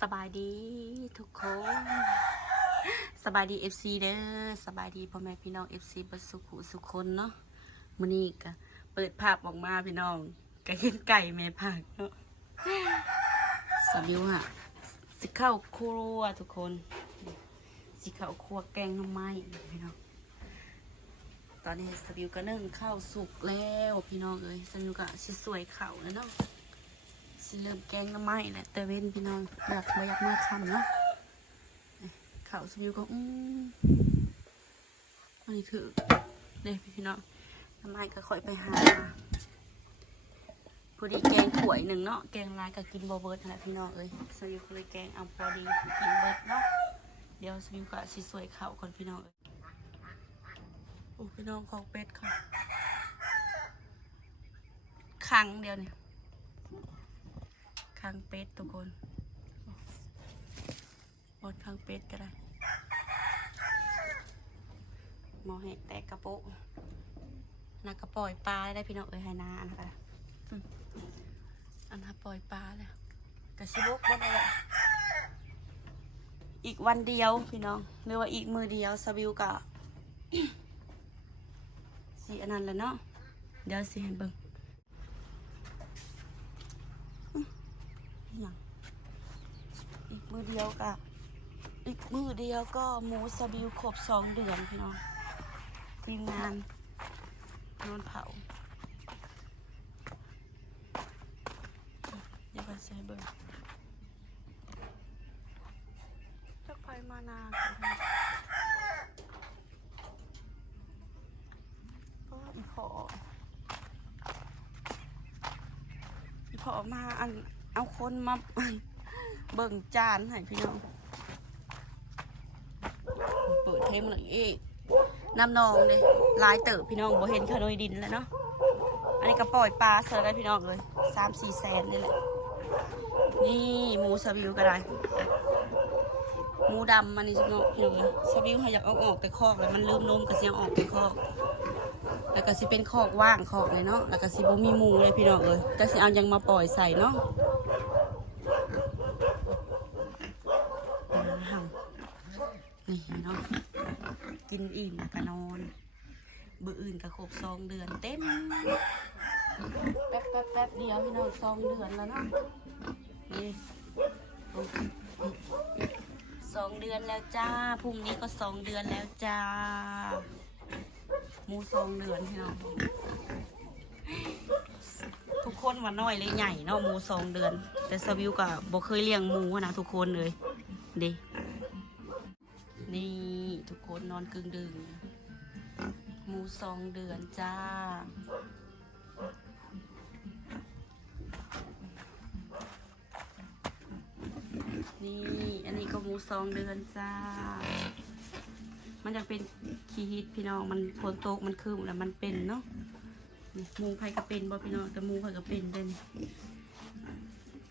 สบายดีทุกคน สบายดีเอฟซีเด้อสบายดีพ่อแม่พี่น้องเอฟซีบัสุขุสุคนเนาะมื้อนี้ก็เปิดภาพออกมาพี่น้องก็เห็นไก่แม่ผักเนาะสบิวฮะสิเข้าครัวทุกคน สิเข้าครัวแกงน่อไม้พี่น้องตอนนี้สบิวก็นึ่งข้าวสุกแล้วพี่น้องเอ้ยสบิวก็สิสวยเข่าแล้วเนาะ สิเริ่มแกงน้ำไม้แหละแต่เว้นพี่น้องอยากมาอยากมาคำเนาะข่าวสมิวก็อืมอันนี้คือเด็กพี่น้องน้ำไม้ก็ค่อยไปหาพอดีแกงถ้วยหนึ่งเนาะแกงลายก็กินบอเบิร์ดนั่นแหละพี่น้องเอ้ยสมิวก็เลยแกงเอาพอดีกินเบิร์ดเนาะเดี๋ยวสมิวก็สิสวยเข่าวก่อนพี่น้องเอ้ยโอ้พี่น้องของเป็ดค่ะครั้งเดียวเนี่ยางเป็ดทุกคนหมดคางเป็ดก็ได้หมอแหกแตกกระโปะนักกระปล่อยปลาได้พี่น้องเอ้ยไฮนาอันนะคะอันนปล่อยปลาแล้วกระชิบกบนอะไรอีกวันเดียวพี่น้องหรือว่าอีกมือเดียวสวิวกะสีอันนั้นแหล้วเนาะเดี๋ยวสิให้เบิ่ง อย่างอีกมือเดียวกับอีกมือเดียวก็หมูสบิวครบสองเดือนพี่น้องทีมงานนอนเผาเดี๋ยวไปใส่เบอร์จักไปมานานก็อีพออีพอมาอัน เอาคนมาเบิ่งจานให้พี่น้อง เปิดเทมหน่อยอีกน้ำนองเลยลายเติบพี่น้องบ่เห็นขนอยดินแล้วเนาะ อันนี้ก็ปล่อยปลาเสิร์ฟได้พี่น้องเลยสามสี่แสนนี่แหละ นี่หมูสวิวก็ได้หมูดำมันนี่พี่น้องพี่น้องนะสวิวเขาอยากเอาออกแต่คอกแล้วมันเริ่มล้มก็เสียงออกแต่คอกแล้วก็สิเป็นคอกว่างคอกเลยเนาะ แล้วก็สิบ่มีหมูเลยพี่น้องเอ้ยก็สิเอายังมาปล่อยใส่เนาะ ว้าว นี่เนาะกินอิ่มแล้วก็นอนเบื่ออื่นก็ครบสองเดือนเต็มแป๊บแป๊บแป๊บเดียวพี่น้องสองเดือนแล้วเนาะนี่สองเดือนแล้วจ้าพรุ่งนี้ก็สองเดือนแล้วจ้าหมูสองเดือนพี่น้องทุกคนว่าน้อยเลยใหญ่เนาะหมูสองเดือน แต่สวิวก็บ่เคยเลี้ยงหมูนะทุกคนเลยดิ นี่ ทุกคนนอนกึ่งดึงหมูสองเดือนจ้า นี่ อันนี้ก็หมูสองเดือนจ้า มันจะเป็นขี้ฮิตพี่น้อง มันฝนตกมันคืมแล้วมันเป็นเนาะมูไผ่ก็เป็นบ่พี่น้องแต่มูไผ่ก็เป็นเด่น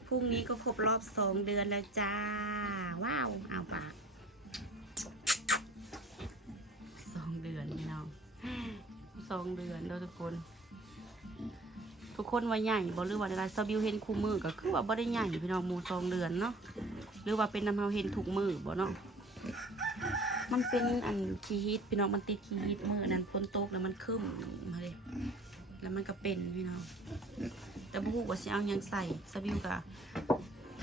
พรุ่งนี้ก็ครบรอบสองเดือนแล้วจ้า ว้าว เอาปาก องเดือนแล้วทุกคน ทุกคนว่าใหญ่บ่หรือว่าอะไรสบิวเห็นคู่มือก็คือว่าบ่ได้ใหญ่พี่น้องหมูสองเดือนเนาะหรือว่าเป็นน้ำเฮาเห็นถูกมือบ่เนาะมันเป็นอันขี้ฮิตพี่น้องมันติดขี้ฮิตมือนั้นฝนตกแล้วมันคึ้มมาเลยแล้วมันก็เป็นพี่น้องแต่บุกว่าสิเอายังใส่สบิวกะ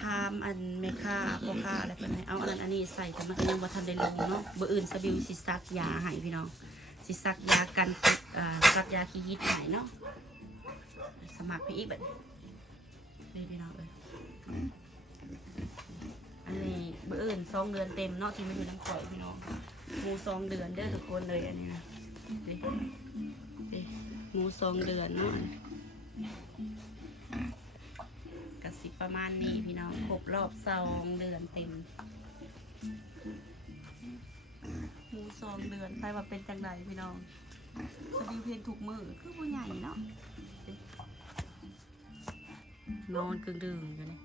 ทามอันเมค่าโคค่าอะไรแบบนี้เอาอันอันนี้ใส่แต่มันยังบ่ทันได้ลงเนาะบ่อื่นสบิวสิซักยาให้พี่น้อง สิซักยากันพิษอ่าซักยาขี้ยิดให้เนาะสมัครพี่อีกแบบนี่พี่น้องเอ้ยอันนี้บ่อื่นสองเดือนเต็มเนาะที่มันอยู่น้ำข่อยพี่น้องหมูสองเดือนเด้อทุกคนเลยอันนี้นะดิดิหมูสองเดือนเนาะกระสิประมาณนี้พี่น้องครบรอบสองเดือนเต็ม สองเดือนไปว่าเป็นจังไดพี่น้องสวิวเพลงถูกมือคือผู้ใหญ่เนาะนอนกึ่งดึงอยู่นี่